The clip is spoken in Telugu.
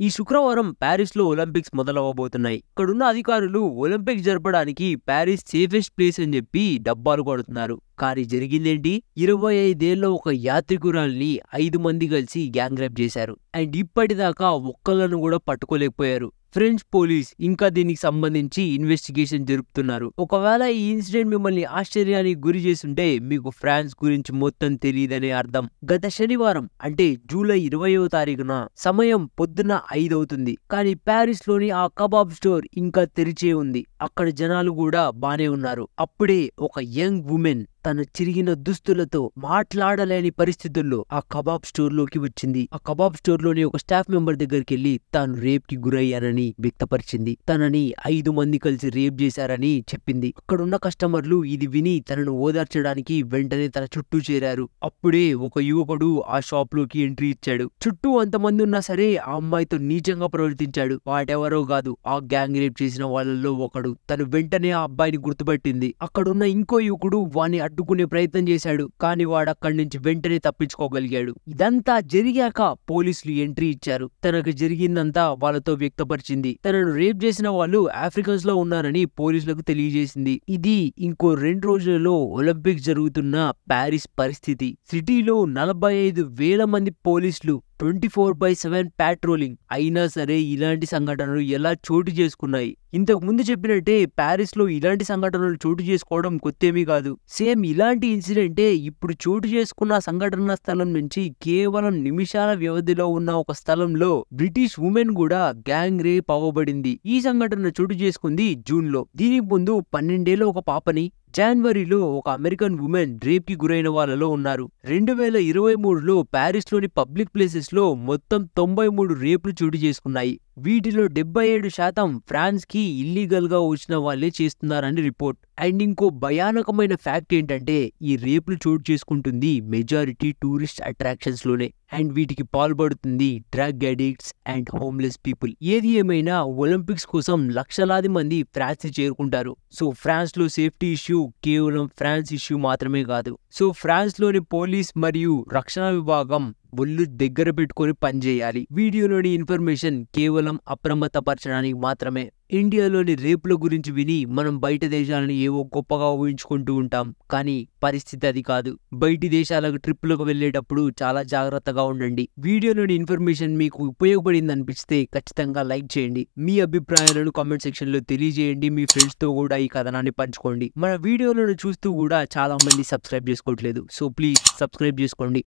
ఈ శుక్రవారం ప్యారిస్‌లో ఒలింపిక్స్ మొదలవ్వబోతున్నాయి. ఇక్కడున్న అధికారులు ఒలింపిక్స్ జరపడానికి ప్యారిస్ సేఫెస్ట్ ప్లేస్ అని చెప్పి డబ్బాలు కొడుతున్నారు. కానీ జరిగిందేంటి? 25 ఏళ్ల ఒక యాత్రికురాలిని 5 మంది కలిసి గ్యాంగ్ రేప్ చేశారు. అండ్ ఇప్పటిదాకా ఒక్కళ్ళను కూడా పట్టుకోలేకపోయారు. ఫ్రెంచ్ పోలీస్ ఇంకా దీనికి సంబంధించి ఇన్వెస్టిగేషన్ జరుపుతున్నారు. ఒకవేళ ఈ ఇన్సిడెంట్ మిమ్మల్ని ఆశ్చర్యానికి గురి చేసుంటే మీకు ఫ్రాన్స్ గురించి మొత్తం తెలియదనే అర్థం. గత శనివారం అంటే జూలై 20వ తారీఖున సమయం పొద్దున 5 అవుతుంది. కానీ ప్యారిస్ లోని ఆ కబాబ్ స్టోర్ ఇంకా తెరిచే ఉంది. అక్కడ జనాలు కూడా బానే ఉన్నారు. అప్పుడే ఒక యంగ్ ఉమెన్ తన చిరిగిన దుస్తులతో మాట్లాడలేని పరిస్థితుల్లో ఆ కబాబ్ స్టోర్ లోకి వచ్చింది. ఆ కబాబ్ స్టోర్ లోని ఒక స్టాఫ్ మెంబర్ దగ్గరికి వెళ్లి తాను రేప్ కి గురయ్యానని వ్యక్తపరిచింది. తనని 5 మంది కలిసి రేప్ చేశారని చెప్పింది. అక్కడున్న కస్టమర్లు ఇది విని తనను ఓదార్చడానికి వెంటనే తన చుట్టూ చేరారు. అప్పుడే ఒక యువకుడు ఆ షాప్ లోకి ఎంట్రీ ఇచ్చాడు. చుట్టూ అంతమంది ఉన్నా సరే ఆ అమ్మాయితో నీచంగా ప్రవర్తించాడు. వాటెవరో కాదు, ఆ గ్యాంగ్ రేప్ చేసిన వాళ్ళల్లో ఒకడు. తను వెంటనే ఆ అబ్బాయిని గుర్తుపట్టింది. అక్కడున్న ఇంకో యువకుడు వాణ్ణి అడ్డుకునే ప్రయత్నం చేశాడు. కానీ వాడు అక్కడి నుంచి వెంటనే తప్పించుకోగలిగాడు. ఇదంతా జరిగాక పోలీసులు ఎంట్రీ ఇచ్చారు. తనకు జరిగిందంతా వాళ్ళతో వ్యక్తపరిచింది. తనను రేప్ చేసిన వాళ్ళు ఆఫ్రికన్స్ లో ఉన్నారని పోలీసులకు తెలియజేసింది. ఇది ఇంకో 2 రోజులలో ఒలింపిక్స్ జరుగుతున్న ప్యారిస్ పరిస్థితి. సిటీలో 45,000 మంది పోలీసులు 24/7 పాట్రోలింగ్. అయినా సరే ఇలాంటి సంఘటనలు ఎలా చోటు చేసుకున్నాయి? ఇంతకు ముందు చెప్పినట్టే ప్యారిస్ లో ఇలాంటి సంఘటనలు చోటు చేసుకోవడం కొత్తేమీ కాదు. సేమ్ ఇలాంటి ఇన్సిడెంటే ఇప్పుడు చోటు చేసుకున్న సంఘటన స్థలం నుంచి కేవలం నిమిషాల వ్యవధిలో ఉన్న ఒక స్థలంలో బ్రిటిష్ ఉమెన్ కూడా గ్యాంగ్ రేప్ అవ్వబడింది. ఈ సంఘటన చోటు చేసుకుంది జూన్ లో. దీనికి ముందు 12 ఏళ్ల ఒక పాపని జనవరిలో ఒక అమెరికన్ ఉమెన్ రేప్ కి గురైన వాళ్ళలో ఉన్నారు. 2023లో ప్యారిస్ లోని పబ్లిక్ ప్లేసెస్ లో మొత్తం 93 రేపులు చోటు చేసుకున్నాయి. వీటిలో 77% ఫ్రాన్స్ కి ఇల్లీగల్ గా వచ్చిన వాళ్ళే చేస్తున్నారని రిపోర్ట్. అండ్ ఇంకో భయానకమైన ఫ్యాక్ట్ ఏంటంటే ఈ రేపులు చోటు చేసుకుంటుంది మెజారిటీ టూరిస్ట్ అట్రాక్షన్స్ లోనే. అండ్ వీటికి పాల్పడుతుంది drug addicts and homeless people. ఏది ఏమైనా ఒలింపిక్స్ కోసం లక్షలాది మంది ఫ్రాన్స్ ని చేరుకుంటారు. సో ఫ్రాన్స్ లో సేఫ్టీ ఇష్యూ కేవలం ఫ్రాన్స్ ఇష్యూ మాత్రమే కాదు. సో ఫ్రాన్స్ లోని పోలీస్ మరియు రక్షణ విభాగం ఒళ్ళు దగ్గర పెట్టుకొని పనిచేయాలి. వీడియోలోని ఇన్ఫర్మేషన్ కేవలం అప్రమత్తపరచడానికి మాత్రమే. ఇండియాలోని రేపుల గురించి విని మనం బయట దేశాలను ఏవో గొప్పగా ఊహించుకుంటూ ఉంటాం. కానీ పరిస్థితి అది కాదు. బయటి దేశాలకు ట్రిప్పులకు వెళ్లేటప్పుడు చాలా జాగ్రత్తగా ఉండండి. వీడియోలోని ఇన్ఫర్మేషన్ మీకు ఉపయోగపడింది అనిపిస్తే ఖచ్చితంగా లైక్ చేయండి. మీ అభిప్రాయాలను కామెంట్ సెక్షన్ లో తెలియజేయండి. మీ ఫ్రెండ్స్ తో కూడా ఈ కథనాన్ని పంచుకోండి. మన వీడియోలను చూస్తూ కూడా చాలా మంది సబ్స్క్రైబ్ చేసుకోవట్లేదు. సో ప్లీజ్ సబ్స్క్రైబ్ చేసుకోండి.